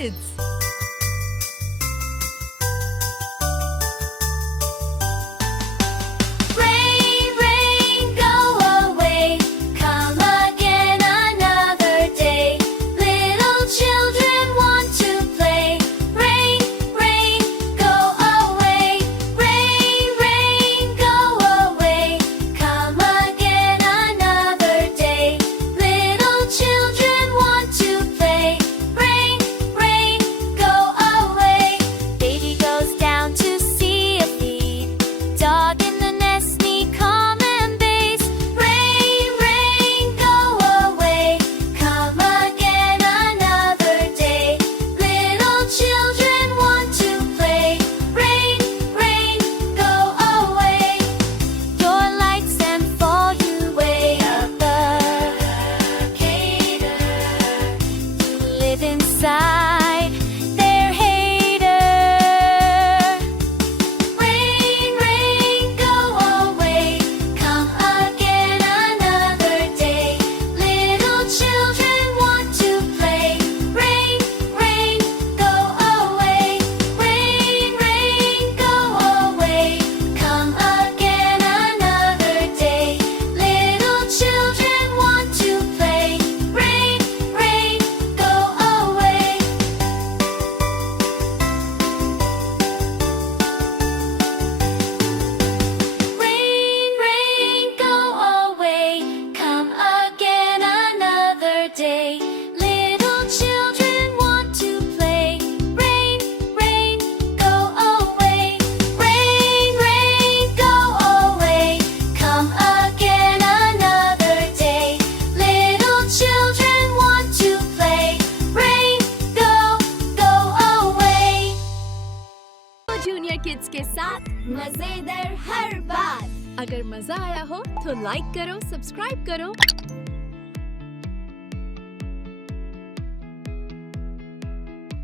kids. Rain, rain, go away. Come again another day. Little children want to play. Rain, rain, go away. Rain, rain, go away. Come again another day. Little children want to play. Rain, rain, go away. Baby goes down to see a feed. Dog in the nest need calm and base. Rain, rain, go away. Come again another day. Little children want to play. Rain, rain, go away. Your lights and fall you way above. Cater to live inside their hater. Rain, rain, go away. Come again another day. Little children want to play. Rain, rain, go away. Rain, rain, go away. Come again another day. Little children want to play. Rain, rain, go away. Rain, rain, go away. Come again another day. Little children want to play. Rain, rain, go away. Rain, rain, go away. Come again another day. Little children want to play. Rain, go away. Junior kids के साथ मजेदार हर बात। अगर मजा आया हो तो like करो, सब्सक्राइब करो